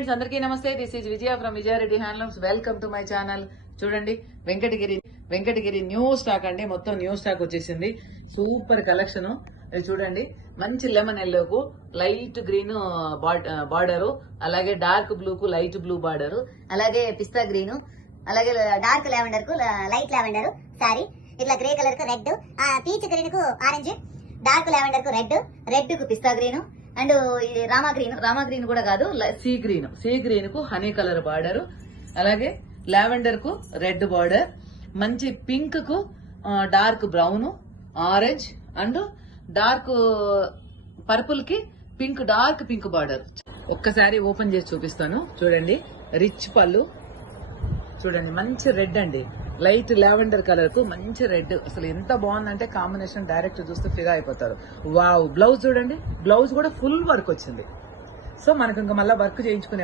Friends, అందరికీ నమస్తే. This is Vijaya from Vijaya Reddy handlooms. Welcome to my channel. చూడండి, Venkatagiri new stock అండి. మొత్తం న్యూ స్టాక్ వచ్చేసింది. Super collection. ఇది చూడండి, మంచి లెమన్ ఎల్లోకు లైట్ గ్రీన్ బార్డరు, అలాగే డార్క్ బ్లూ కు లైట్ బ్లూ బార్డరు, అలాగే పిస్తా గ్రీన్, అలాగే డార్క్ లావెండర్ కు లైట్ లావెండర్ సారీ, ఇట్లా గ్రే కలర్ కు రెడ్, పీచ్ గ్రీన్ కు ఆరెంజ్, డార్క్ లావెండర్ కు రెడ్ కు పిస్తా గ్రీన్, అండ్ ఇది రామా గ్రీన్ కూడా కాదు, సీ గ్రీన్ కు హనీ కలర్ బార్డర్, అలాగే లావెండర్ కు రెడ్ బార్డర్, మంచి పింక్ కు dark brown, orange and dark purple కి డార్క్ పింక్ బార్డర్. ఒక్కసారి ఓపెన్ చేసి చూపిస్తాను. చూడండి, రిచ్ పళ్ళు. చూడండి, మంచి రెడ్ అండి, లైట్ లావెండర్ కలర్ కు మంచి రెడ్. అసలు ఎంత బాగుందంటే కాంబినేషన్ డైరెక్ట్ చూస్తే ఫిదా అయిపోతారు. వావ్. బ్లౌజ్ చూడండి, బ్లౌజ్ కూడా ఫుల్ వర్క్ వచ్చింది. సో మనకు ఇంకా మళ్ళీ వర్క్ చేయించుకునే